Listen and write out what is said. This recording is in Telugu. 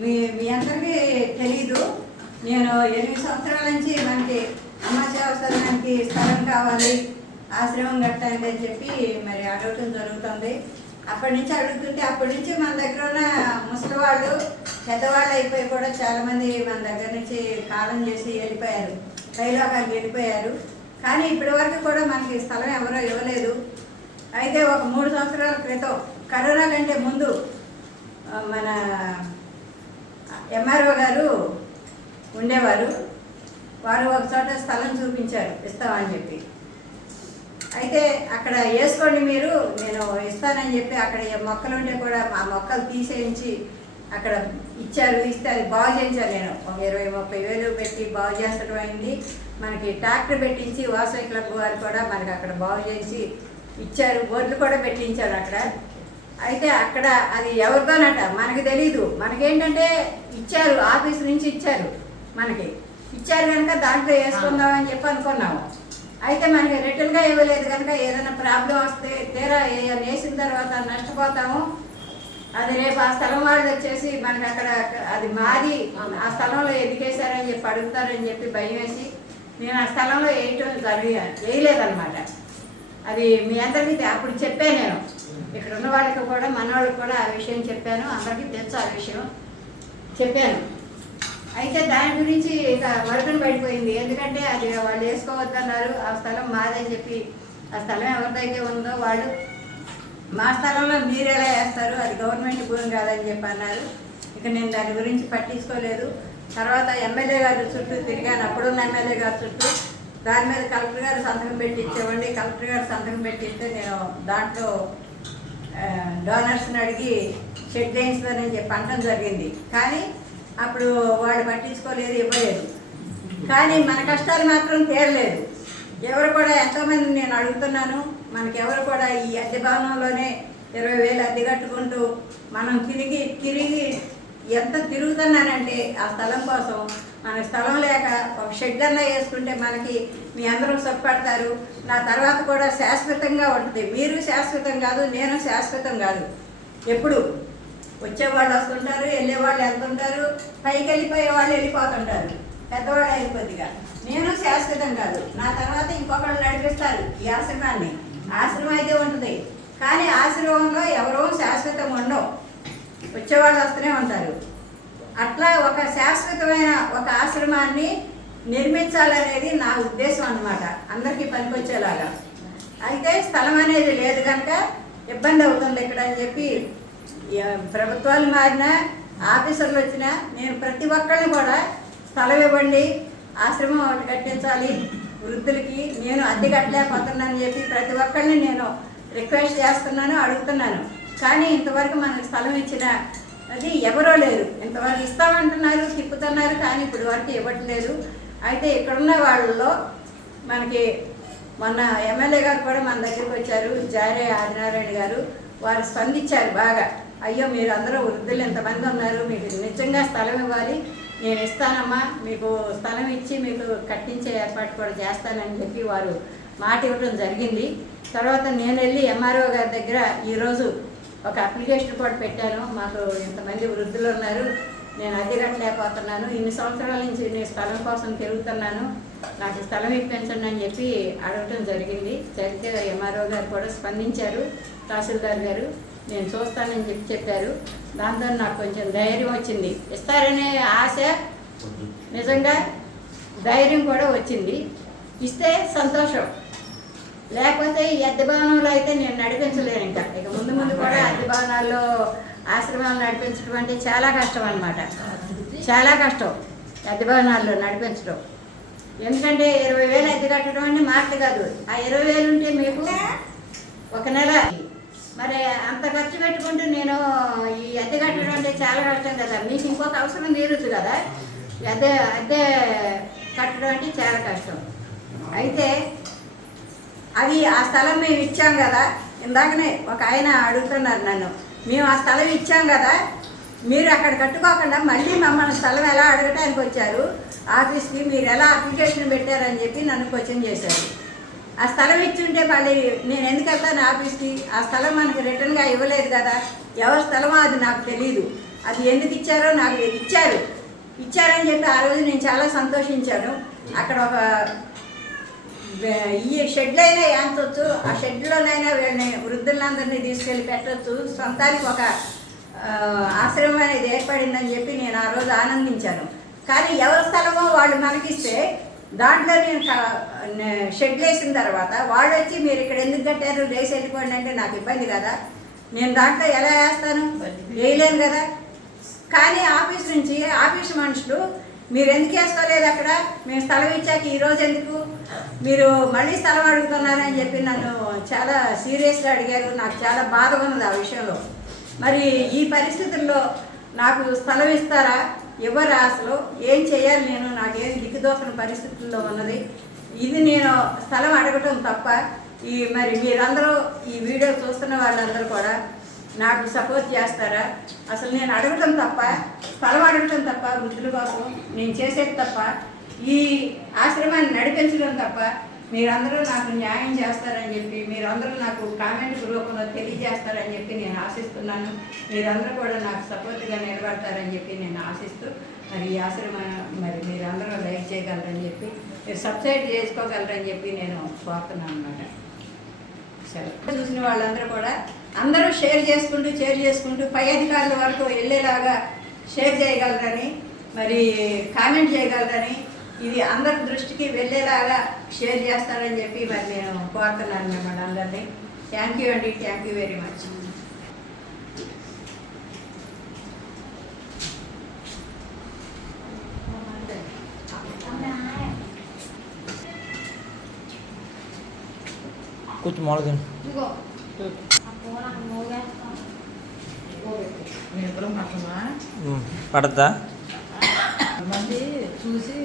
మీ మీ అందరికీ తెలీదు. నేను ఎనిమిది సంవత్సరాల నుంచి మనకి అమ్మ అవసరానికి స్థలం కావాలి ఆశ్రమం కట్టండి అని చెప్పి మరి అడగటం జరుగుతుంది. అప్పటి నుంచి అడుగుతుంటే అప్పటి నుంచి మన దగ్గర ఉన్న ముసలి వాళ్ళు పెద్దవాళ్ళు అయిపోయి కూడా చాలామంది మన దగ్గర నుంచి కాలం చేసి వెళ్ళిపోయారు కైలోకానికి వెళ్ళిపోయారు. కానీ ఇప్పటి వరకు కూడా మనకి స్థలం ఎవరో ఇవ్వలేదు. అయితే ఒక మూడు సంవత్సరాల క్రితం కరోనా కంటే ముందు మన ఎంఆర్ఓ గారు ఉండేవారు. వారు ఒక చోట స్థలం చూపించారు. ఇస్తామని చెప్పి. అయితే అక్కడ వేసుకోండి మీరు నేను ఇస్తానని చెప్పి అక్కడ మొక్కలు ఉంటే కూడా ఆ మొక్కలు తీసేయించి అక్కడ ఇచ్చారు ఇస్తే అది బాగు చేయించాను నేను. ఒక ఇరవై ముప్పై వేలు పెట్టి బాగు చేస్తడం అయింది. మనకి ట్రాక్టర్ పెట్టించి వాసవి క్లబ్ వారు కూడా మనకి అక్కడ బాగు చేసి ఇచ్చారు. బోర్డులు కూడా పెట్టించారు అక్కడ. అయితే అక్కడ అది ఎవరితోనట మనకి తెలీదు. మనకేంటంటే ఇచ్చారు ఆఫీస్ నుంచి ఇచ్చారు మనకి. ఇచ్చారు కనుక దాంట్లో వేసుకుందాం అని చెప్పి అనుకున్నాము. అయితే మనకి రిటర్న్గా ఇవ్వలేదు కనుక ఏదైనా ప్రాబ్లం వస్తే తీరా ఏ- వేసిన తర్వాత నష్టపోతాము. అది రేపు ఆ స్థలం వాళ్ళు వచ్చేసి మనకి అక్కడ అది మాది ఆ స్థలంలో ఎదిగేశారని చెప్పి అడుగుతారని చెప్పి భయం వేసి నేను ఆ స్థలంలో వేయటం జరిగి వేయలేదన్నమాట. అది మీ అందరికీ అప్పుడు చెప్పాను నేను. ఇక్కడ ఉన్న వాళ్ళకి కూడా మన వాళ్ళకి కూడా ఆ విషయం చెప్పాను. అందరికీ తెలుసు ఆ విషయం. చెప్పాను. అయితే దాని గురించి ఇక వర్గం పడిపోయింది. ఎందుకంటే అది వాళ్ళు వేసుకోవద్దన్నారు. ఆ స్థలం మాదని చెప్పి ఆ స్థలం ఎవరిదైతే ఉందో వాళ్ళు మా స్థలంలో మీరు ఎలా వేస్తారు? అది గవర్నమెంట్ భూమి కాదని చెప్పి అన్నారు. ఇక నేను దాని గురించి పట్టించుకోలేదు. తర్వాత ఎమ్మెల్యే గారు చుట్టూ తిరిగాను. అప్పుడున్న ఎమ్మెల్యే గారు చుట్టూ. దాని మీద కలెక్టర్ గారు సంతకం పెట్టి ఇచ్చేవండి కలెక్టర్ గారు సంతకం పెట్టి ఇస్తే నేను దాంట్లో డోనర్స్ని అడిగి షెడ్ వేయిస్తానని చెప్పి అనడం జరిగింది. కానీ అప్పుడు వాడు పట్టించుకోలేదు ఇవ్వలేదు. కానీ మన కష్టాలు మాత్రం తీరలేదు. ఎవరు కూడా ఎంతోమంది నేను అడుగుతున్నాను మనకెవరు కూడా ఈ అద్దె భవనంలోనే ఇరవై వేలు అద్దె కట్టుకుంటూ మనం తిరిగి తిరిగి ఎంత తిరుగుతున్నానంటే ఆ స్థలం కోసం మన స్థలం లేక ఒక షెడ్ వేసుకుంటే మనకి మీ అందరూ సుఖపడతారు. నా తర్వాత కూడా శాశ్వతంగా ఉంటుంది. మీరు శాశ్వతం కాదు నేను శాశ్వతం కాదు. ఎప్పుడు? వచ్చేవాళ్ళు వస్తుంటారు వెళ్ళేవాళ్ళు వెళ్తుంటారు పైకి వెళ్ళిపోయే వాళ్ళు వెళ్ళిపోతుంటారు. పెద్దవాళ్ళు అయిపోద్దిగా. నేను శాశ్వతం కాదు. నా తర్వాత ఇంకొకళ్ళు నడిపిస్తారు ఈ ఆశ్రమాన్ని. ఆశ్రమం అయితే ఉంటుంది. కానీ ఆశ్రమంలో ఎవరో శాశ్వతం ఉండవు. వచ్చేవాళ్ళు వస్తూనే ఉంటారు. అట్లా ఒక శాశ్వతమైన ఒక ఆశ్రమాన్ని నిర్మించాలనేది నా ఉద్దేశం అన్నమాట. అందరికీ పనికొచ్చేలాగా. అయితే స్థలం అనేది లేదు కనుక ఇబ్బంది అవుతుంది ఇక్కడ అని చెప్పి ప్రభుత్వాలు మారినా ఆఫీసర్లు వచ్చినా నేను ప్రతి ఒక్కరిని కూడా స్థలం ఇవ్వండి ఆశ్రమం ఒకటి కట్టించాలి వృద్ధులకి నేను అద్దె కట్టలేకపోతున్నానని చెప్పి ప్రతి ఒక్కరిని నేను రిక్వెస్ట్ చేస్తున్నాను అడుగుతున్నాను. కానీ ఇంతవరకు మనకు స్థలం ఇచ్చిన అది ఎవరో లేరు. ఇంతవరకు ఇస్తామంటున్నారు తిప్పుతున్నారు కానీ ఇప్పుడు వరకు ఇవ్వట్లేదు అయితే ఇక్కడున్న వాళ్ళలో మనకి మొన్న ఎమ్మెల్యే గారు కూడా మన దగ్గరికి వచ్చారు జారే ఆదినారాయణ గారు. వారు స్పందించారు బాగా. అయ్యో మీరు అందరూ వృద్ధులు ఎంతమంది ఉన్నారు? మీకు నిజంగా స్థలం ఇవ్వాలి. నేను ఇస్తానమ్మా. మీకు స్థలం ఇచ్చి మీకు కట్టించే ఏర్పాటు కూడా చేస్తానని చెప్పి వారు మాట ఇవ్వడం జరిగింది. తర్వాత నేను వెళ్ళి ఎంఆర్ఓ గారి దగ్గర ఈరోజు ఒక అప్లికేషన్ కూడా పెట్టాను. మాకు ఇంతమంది వృద్ధులు ఉన్నారు. నేను అద్దె కట్టలేకపోతున్నాను. ఇన్ని సంవత్సరాల నుంచి నేను స్థలం కోసం తిరుగుతున్నాను. నాకు స్థలం ఇప్పించండి అని చెప్పి అడగటం జరిగింది. జరిగితే ఎంఆర్ఓ గారు కూడా స్పందించారు. తహసీల్దార్ గారు నేను చూస్తానని చెప్పి చెప్పారు. దాంతో నాకు కొంచెం ధైర్యం వచ్చింది. ఇస్తారనే ఆశ నిజంగా ధైర్యం కూడా వచ్చింది. ఇస్తే సంతోషం. లేకపోతే ఈ అద్దె భవనంలో అయితే నేను నడిపించలేను ఇంకా ఇక ముందు ముందు కూడా అద్దె భవనాల్లో ఆశ్రమాలు నడిపించడం అంటే చాలా కష్టం అన్నమాట. చాలా కష్టం అద్దె భవనాల్లో నడిపించడం. ఎందుకంటే ఇరవై వేలు అద్దె కట్టడం అంటే మాటలు కాదు. ఆ ఇరవై వేలు ఉంటే మీకు ఒక నెల. మరి అంత ఖర్చు పెట్టుకుంటూ నేను ఈ అద్దె కట్టడం అంటే చాలా కష్టం కదా. మీకు ఇంకొక అవసరం తీరుద్దు కదా. అద్దె అద్దె కట్టడం అంటే చాలా కష్టం. అయితే అది ఆ స్థలం మేము ఇచ్చాం కదా. ఇందాకనే ఒక ఆయన అడుగుతున్నారు నన్ను. మేము ఆ స్థలం ఇచ్చాం కదా. మీరు అక్కడ కట్టుకోకుండా మళ్ళీ మమ్మల్ని స్థలం ఎలా అడగటానికి వచ్చారు? ఆఫీస్కి మీరు ఎలా అప్లికేషన్ పెట్టారని చెప్పి నన్ను క్వశ్చన్ చేశారు. ఆ స్థలం ఇచ్చుంటే మళ్ళీ నేను ఎందుకు వెళ్తాను ఆఫీస్కి? ఆ స్థలం మనకి రిటర్న్గా ఇవ్వలేదు కదా. ఎవరి స్థలమో అది నాకు తెలియదు అది ఎందుకు ఇచ్చారో నాకు ఇచ్చారు. ఇచ్చారని చెప్పి ఆ రోజు నేను చాలా సంతోషించాను. అక్కడ ఒక ఈ షెడ్లు అయినా ఏంచవచ్చు ఆ షెడ్లోనైనా వీళ్ళని వృద్ధులందరినీ తీసుకెళ్ళి పెట్టవచ్చు సొంతానికి ఒక ఆశ్రమం అనేది ఏర్పడిందని చెప్పి నేను ఆ రోజు ఆనందించాను. కానీ ఎవరి స్థలమో వాళ్ళు మనకిస్తే దాంట్లో నేను షెడ్ వేసిన తర్వాత వాళ్ళు వచ్చి మీరు ఇక్కడ ఎందుకు కట్టారు లేచి వెళ్ళిపోండి అంటే నాకు ఇబ్బంది కదా. నేను దాంట్లో ఎలా వేస్తాను? వేయలేను కదా. కానీ ఆఫీస్ నుంచి ఆఫీస్ మనుషులు మీరు ఎందుకు వేసుకోలేదు అక్కడ? మేము స్థలం ఇచ్చాక ఈరోజు ఎందుకు? మీరు మళ్ళీ స్థలం అడుగుతున్నారని చెప్పి నన్ను చాలా సీరియస్గా అడిగారు. నాకు చాలా బాధగా ఉన్నది ఆ విషయంలో. మరి ఈ పరిస్థితుల్లో నాకు స్థలం ఇస్తారా? ఎవరు అసలు? ఏం చేయాలి నేను? నాకేం దిక్కుదోసిన పరిస్థితుల్లో ఉన్నది. ఇది నేను స్థలం అడగటం తప్ప ఈ మరి మీరందరూ ఈ వీడియో చూస్తున్న వాళ్ళందరూ కూడా నాకు సపోర్ట్ చేస్తారా? అసలు నేను అడగటం తప్ప స్థలం అడగటం తప్ప వృద్ధుల కోసం నేను చేసేది తప్ప ఈ ఆశ్రమాన్ని నడిపించడం తప్ప మీరందరూ నాకు న్యాయం చేస్తారని చెప్పి మీరందరూ నాకు కామెంట్ రూపంలో తెలియజేస్తారని చెప్పి నేను ఆశిస్తున్నాను. మీరందరూ కూడా నాకు సపోర్ట్గా నిలబడతారని చెప్పి నేను ఆశిస్తూ మరి ఈ ఆశ్రమం మరి మీరందరూ లైక్ చేయగలరని చెప్పి మీరు సబ్స్క్రైబ్ చేసుకోగలరని చెప్పి నేను కోరుతున్నాను అనమాట సరే. చూసిన వాళ్ళందరూ కూడా అందరూ షేర్ చేసుకుంటూ షేర్ చేసుకుంటూ పై అధికారుల వరకు వెళ్ళేలాగా షేర్ చేయగలరని మరి కామెంట్ చేయగలరని ఇది అందరి దృష్టికి వెళ్ళేలాగా షేర్ చేస్తారని చెప్పి మరి నేను కోరుతున్నాను మిమ్మల్ని అందరినీ థ్యాంక్ యూ అండి థ్యాంక్ యూ వెరీ మచ్ कुछ मोड़ పడద్దా చూసి